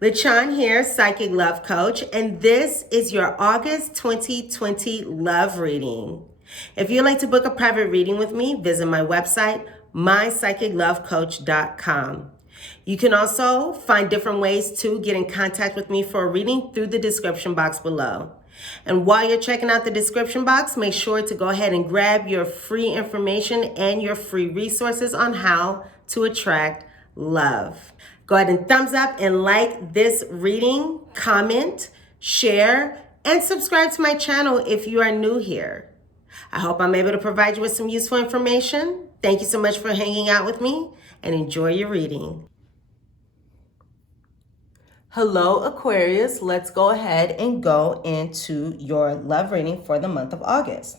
LaChawn here, Psychic Love Coach, and this is your August 2020 love reading. If you'd like to book a private reading with me, visit my website, mypsychiclovecoach.com. You can also find different ways to get in contact with me for a reading through the description box below. And while you're checking out the description box, make sure to go ahead and grab your free information and your free resources on how to attract love. Go ahead and thumbs up and like this reading, comment, share, and subscribe to my channel if you are new here. I hope I'm able to provide you with some useful information. Thank you so much for hanging out with me and enjoy your reading. Hello, Aquarius. Let's go ahead and go into your love reading for the month of August.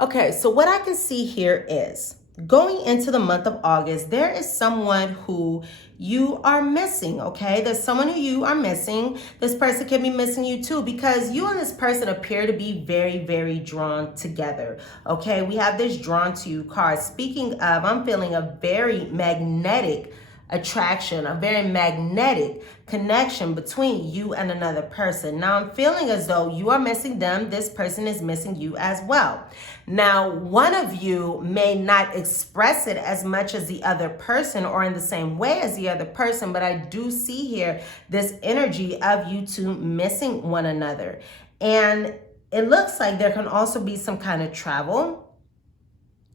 Okay, so what I can see here is going into the month of August, there is someone who you are missing, okay? There's someone who you are missing. This person can be missing you too because you and this person appear to be very, very drawn together, okay? We have this drawn to you card. Speaking of, I'm feeling a very magnetic attraction, a very magnetic connection between you and another person. Now I'm feeling as though you are missing them. This person is missing you as well. Now, one of you may not express it as much as the other person or in the same way as the other person, but I do see here this energy of you two missing one another. And it looks like there can also be some kind of travel,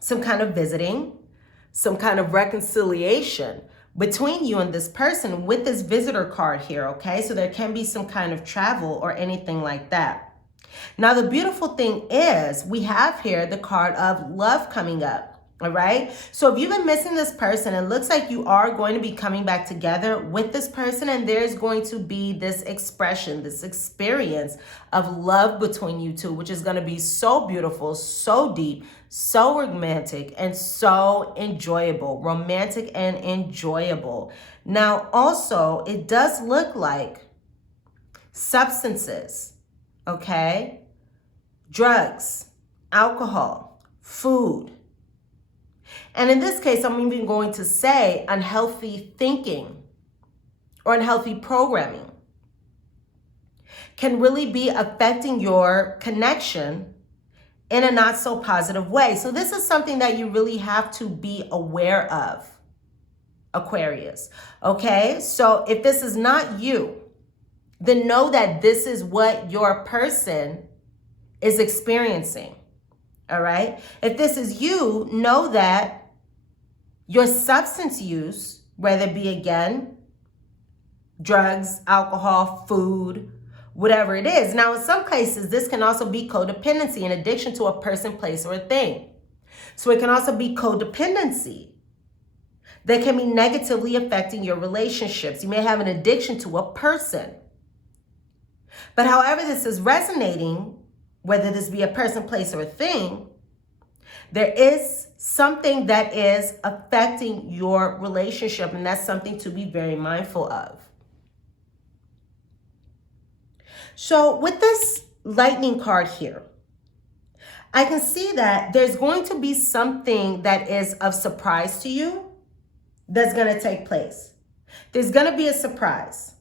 some kind of visiting, some kind of reconciliation between you and this person with this visitor card here, okay? So there can be some kind of travel or anything like that. Now, the beautiful thing is we have here the card of love coming up, all right? So if you've been missing this person, it looks like you are going to be coming back together with this person, and there's going to be this expression, this experience of love between you two, which is going to be so beautiful, so deep, so romantic, and so enjoyable. Romantic and enjoyable. Now, also, it does look like substances, okay? Drugs, alcohol, food. And in this case, I'm even going to say unhealthy thinking or unhealthy programming can really be affecting your connection in a not so positive way. So this is something that you really have to be aware of, Aquarius. Okay, so if this is not you, then know that this is what your person is experiencing. All right. If this is you, know that your substance use, whether it be again, drugs, alcohol, food, whatever it is. Now, in some cases, this can also be codependency, an addiction to a person, place, or a thing. So it can also be codependency that can be negatively affecting your relationships. You may have an addiction to a person. But however this is resonating, whether this be a person, place, or a thing, there is something that is affecting your relationship, and that's something to be very mindful of. So with this lightning card here, I can see that there's going to be something that is of surprise to you that's going to take place. There's going to be a surprise.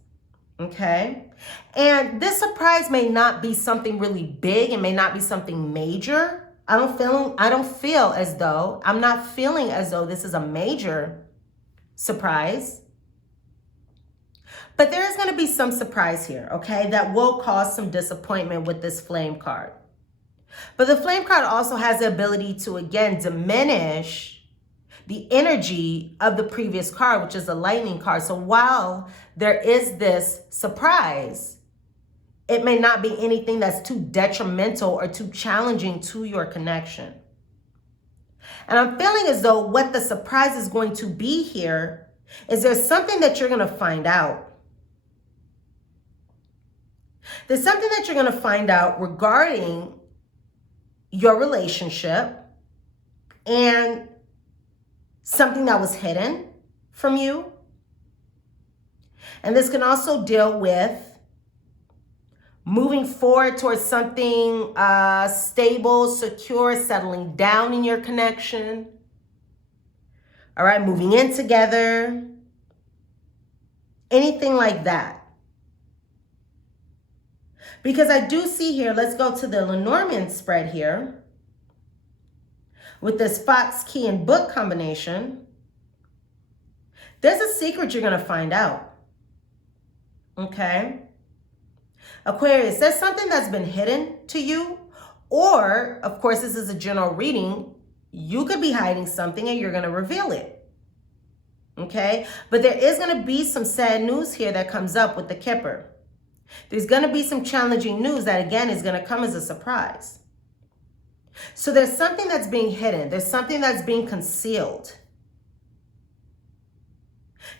Okay. And this surprise may not be something really big. It may not be something major. I'm not feeling as though this is a major surprise. But there is going to be some surprise here, okay, that will cause some disappointment with this flame card. But the flame card also has the ability to, again, diminish the energy of the previous card, which is the lightning card. So while there is this surprise, it may not be anything that's too detrimental or too challenging to your connection. And I'm feeling as though what the surprise is going to be here is there's something that you're going to find out. There's something that you're going to find out regarding your relationship and something that was hidden from you. And this can also deal with moving forward towards something stable, secure, settling down in your connection. All right, moving in together. Anything like that. Because I do see here, let's go to the Lenormand spread here. With this Fox, Key, and Book combination. There's a secret you're going to find out. Okay? Aquarius, there's something that's been hidden to you. Or, of course, this is a general reading. You could be hiding something and you're going to reveal it. Okay? But there is going to be some sad news here that comes up with the Kipper. There's going to be some challenging news that, again, is going to come as a surprise. So there's something that's being hidden. There's something that's being concealed.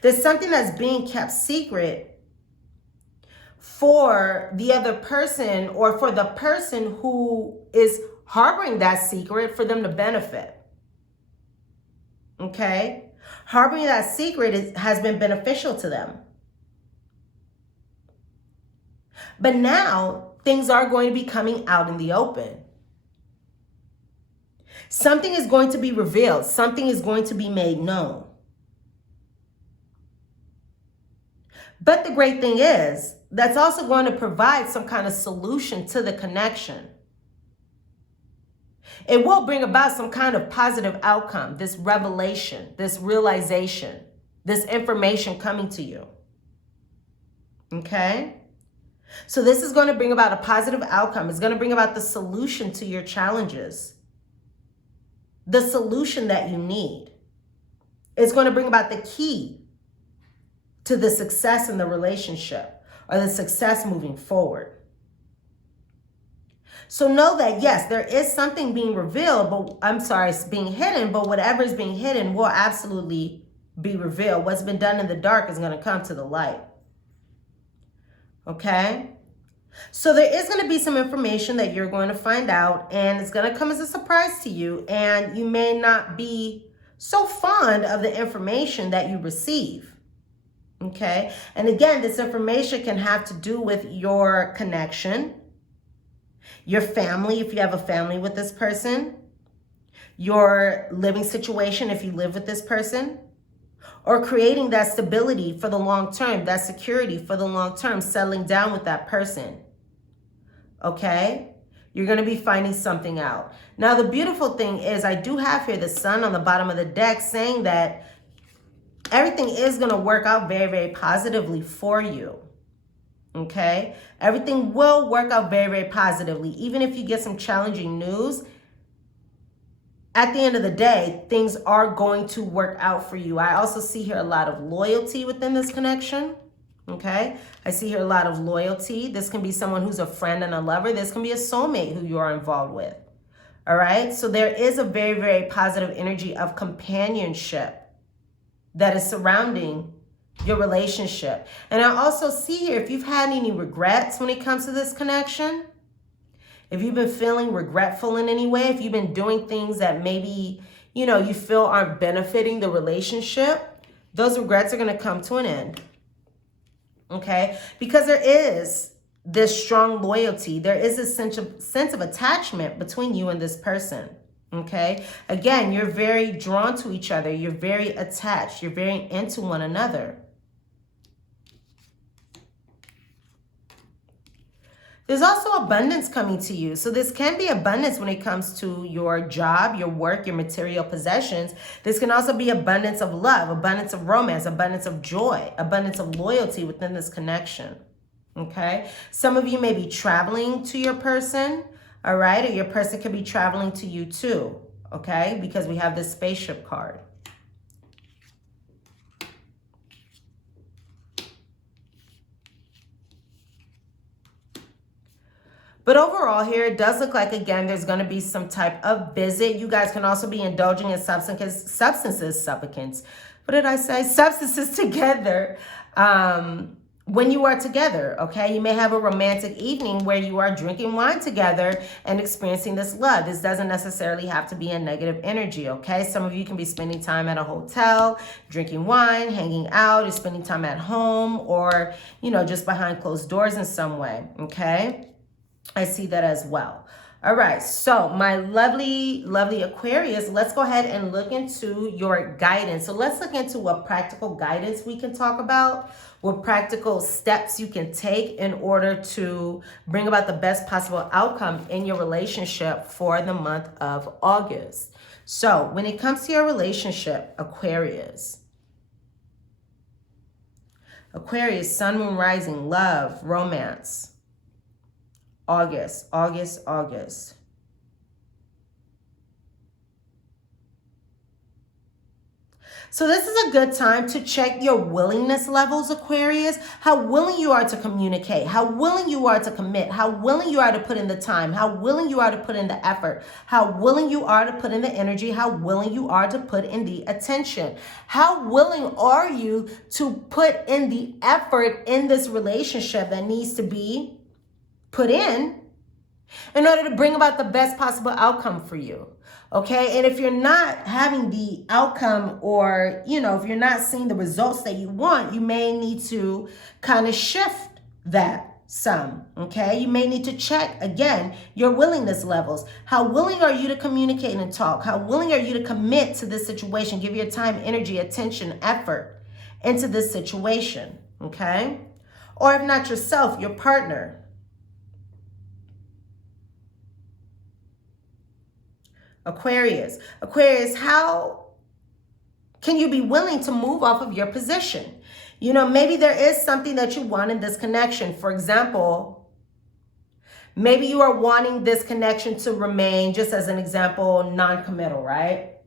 There's something that's being kept secret for the other person, or for the person who is harboring that secret, for them to benefit. Okay? Harboring that secret has been beneficial to them. But now things are going to be coming out in the open. Something is going to be revealed. Something is going to be made known. But the great thing is, that's also going to provide some kind of solution to the connection. It will bring about some kind of positive outcome, this revelation, this realization, this information coming to you. Okay? So this is going to bring about a positive outcome. It's going to bring about the solution to your challenges. The solution that you need. It's going to bring about the key to the success in the relationship, or the success moving forward. So know that, yes, there is something being revealed, but it's being hidden, but whatever is being hidden will absolutely be revealed. What's been done in the dark is going to come to the light. Okay? So there is going to be some information that you're going to find out, and it's going to come as a surprise to you, and you may not be so fond of the information that you receive. Okay? And again, this information can have to do with your connection, your family, if you have a family with this person, your living situation, if you live with this person, or creating that stability for the long term, that security for the long term, settling down with that person. Okay? You're going to be finding something out. Now, the beautiful thing is, I do have here the Sun on the bottom of the deck saying that everything is going to work out very, very positively for you. Okay? Everything will work out very, very positively. Even if you get some challenging news, at the end of the day, things are going to work out for you. I also see here a lot of loyalty within this connection. Okay? I see here a lot of loyalty. This can be someone who's a friend and a lover. This can be a soulmate who you are involved with. All right? So there is a very, very positive energy of companionship that is surrounding your relationship. And I also see here, if you've had any regrets when it comes to this connection, if you've been feeling regretful in any way, if you've been doing things that maybe, you feel aren't benefiting the relationship, those regrets are going to come to an end. Okay? Because there is this strong loyalty. There is a sense of attachment between you and this person. Okay? Again, you're very drawn to each other. You're very attached. You're very into one another. There's also abundance coming to you. So this can be abundance when it comes to your job, your work, your material possessions. This can also be abundance of love, abundance of romance, abundance of joy, abundance of loyalty within this connection. Okay? Some of you may be traveling to your person, all right? Or your person could be traveling to you too, okay? Because we have this spaceship card. But overall here, it does look like, again, there's going to be some type of visit. You guys can also be indulging in substances together when you are together, okay? You may have a romantic evening where you are drinking wine together and experiencing this love. This doesn't necessarily have to be a negative energy, okay? Some of you can be spending time at a hotel, drinking wine, hanging out, or spending time at home, or, just behind closed doors in some way, okay? I see that as well. All right, so my lovely, lovely Aquarius, let's go ahead and look into your guidance. So let's look into what practical guidance we can talk about, what practical steps you can take in order to bring about the best possible outcome in your relationship for the month of August. So when it comes to your relationship, Aquarius, sun, moon, rising, love, romance, August. So this is a good time to check your willingness levels, Aquarius, how willing you are to communicate, how willing you are to commit, how willing you are to put in the time, how willing you are to put in the effort, how willing you are to put in the energy, how willing you are to put in the attention. How willing are you to put in the effort in this relationship that needs to be put in order to bring about the best possible outcome for you? Okay, and if you're not having the outcome, or if you're not seeing the results that you want, you may need to kind of shift that some. Okay, you may need to check again your willingness levels. How willing are you to communicate and talk? How willing are you to commit to this situation? Give your time, energy, attention, effort into this situation. Okay, or if not yourself, your partner. Aquarius, how can you be willing to move off of your position? Maybe there is something that you want in this connection. For example, maybe you are wanting this connection to remain, just as an example, non-committal, right?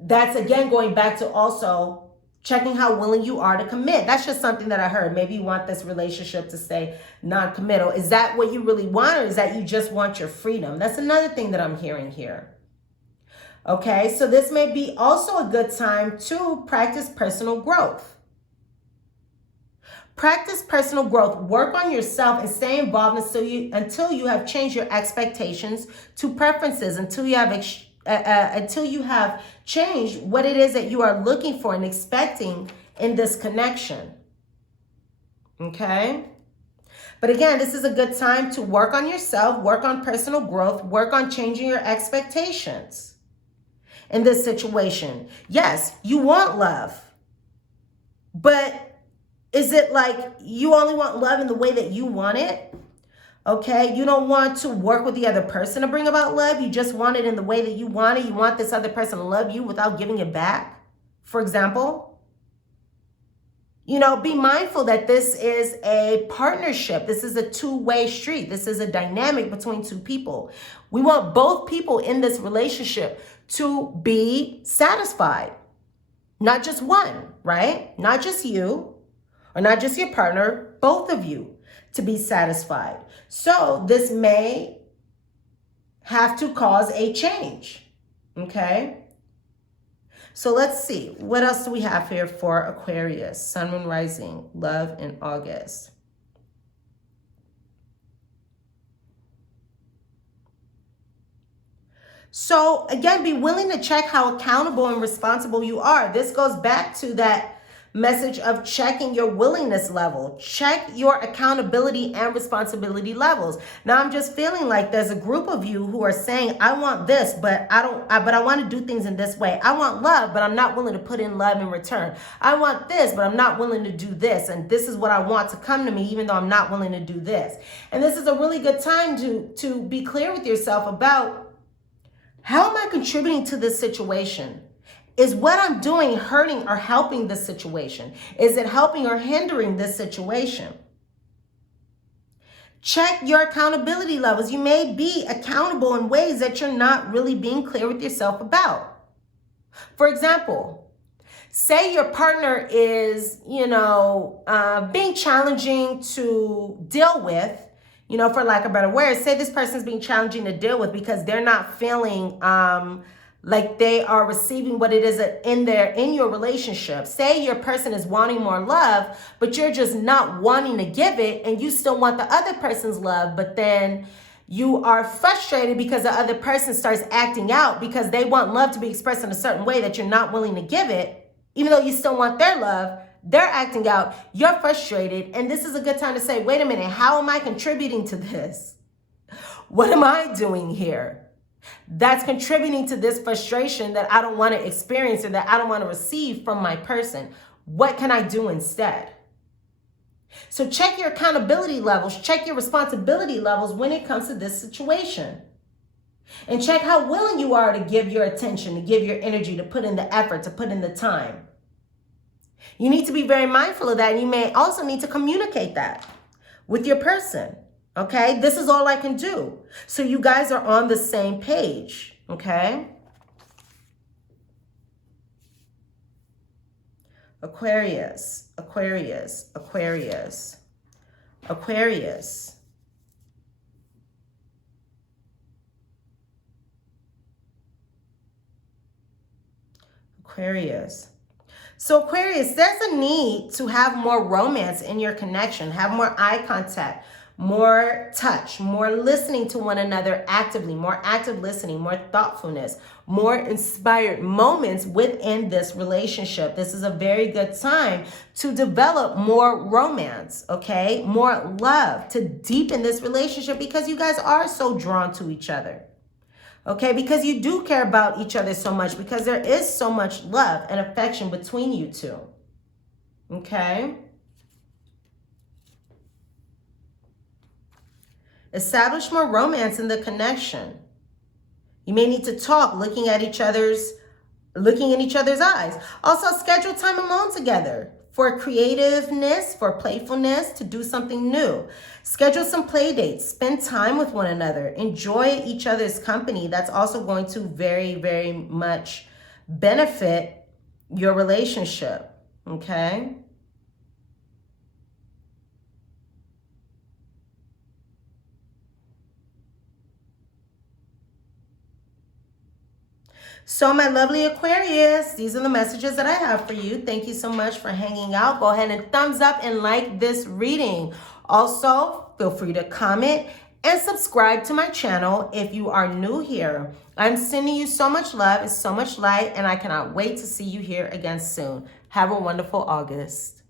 That's again going back to also checking how willing you are to commit. That's just something that I heard. Maybe you want this relationship to stay non-committal. Is that what you really want, or is that you just want your freedom? That's another thing that I'm hearing here. Okay, so this may be also a good time to practice personal growth. Practice personal growth. Work on yourself and stay involved until you have changed your expectations to preferences, until you have changed what it is that you are looking for and expecting in this connection. Okay? But again, this is a good time to work on yourself, work on personal growth, work on changing your expectations in this situation. Yes, you want love, but is it like you only want love in the way that you want it? Okay, you don't want to work with the other person to bring about love. You just want it in the way that you want it. You want this other person to love you without giving it back, for example. Be mindful that this is a partnership. This is a two-way street. This is a dynamic between two people. We want both people in this relationship to be satisfied. Not just one, right? Not just you or not just your partner, both of you to be satisfied. So this may have to cause a change, okay? So let's see, what else do we have here for Aquarius? Sun, moon, rising, love in August. So again, be willing to check how accountable and responsible you are. This goes back to that message of checking your willingness level. Check your accountability and responsibility levels. Now I'm just feeling like there's a group of you who are saying, I want this, but I want to do things in this way. I want love, but I'm not willing to put in love in return. I want this, but I'm not willing to do this. And this is what I want to come to me, even though I'm not willing to do this. And this is a really good time to be clear with yourself about, how am I contributing to this situation? Is what I'm doing hurting or helping this situation? Is it helping or hindering this situation? Check your accountability levels. You may be accountable in ways that you're not really being clear with yourself about. For example, say your partner is, being challenging to deal with, for lack of a better word. Say this person's being challenging to deal with because they're not feeling like they are receiving what it is in your relationship. Say your person is wanting more love, but you're just not wanting to give it, and you still want the other person's love, but then you are frustrated because the other person starts acting out because they want love to be expressed in a certain way that you're not willing to give it, even though you still want their love. They're acting out, you're frustrated, and this is a good time to say, wait a minute, how am I contributing to this? What am I doing here that's contributing to this frustration that I don't want to experience or that I don't want to receive from my person? What can I do instead? So check your accountability levels, check your responsibility levels when it comes to this situation. And check how willing you are to give your attention, to give your energy, to put in the effort, to put in the time. You need to be very mindful of that, and you may also need to communicate that with your person, okay? This is all I can do. So you guys are on the same page, okay? Aquarius, Aquarius, Aquarius, Aquarius. Aquarius. So Aquarius, there's a need to have more romance in your connection, have more eye contact, more touch, more listening to one another actively, more active listening, more thoughtfulness, more inspired moments within this relationship. This is a very good time to develop more romance, okay? More love, to deepen this relationship because you guys are so drawn to each other. Okay, because you do care about each other so much, because there is so much love and affection between you two. Okay. Establish more romance in the connection. You may need to talk, looking in each other's eyes. Also, schedule time alone together for creativeness, for playfulness, to do something new. Schedule some play dates, spend time with one another, enjoy each other's company. That's also going to very, very much benefit your relationship, okay? So my lovely Aquarius, these are the messages that I have for you. Thank you so much for hanging out. Go ahead and thumbs up and like this reading. Also, feel free to comment and subscribe to my channel if you are new here. I'm sending you so much love and so much light, and I cannot wait to see you here again soon. Have a wonderful August.